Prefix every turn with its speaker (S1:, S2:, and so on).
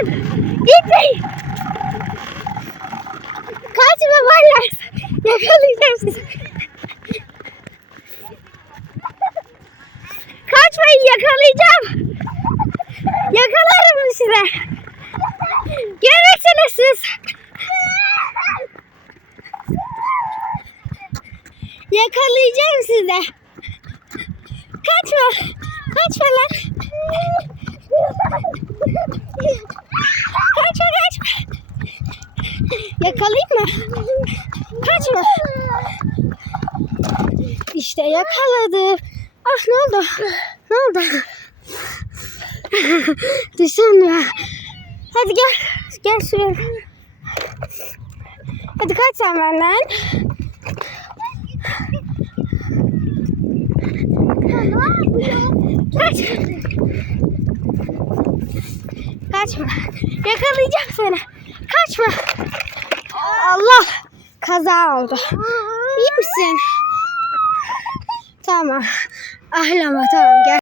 S1: Gitmeyin. Gitmeyin. Kaçma Barlas. Yakalayacağım sizi. Kaçmayın yakalayacağım. Yakalarım size. Görürsünüz siz. Yakalayacağım size. Kaçma. Kaçma lan. Kaçma kaçma. Yakalayayım mı? Kaçma. İşte yakaladım. Ah ne oldu? Ne oldu? Düşün ya. Hadi gel. Gel şuraya. Hadi kaç sen benden. Kaç. Kaçma. Yakalayacağım seni. Kaçma. Kaza oldu. İyi misin? Tamam. Ahlama tamam gel.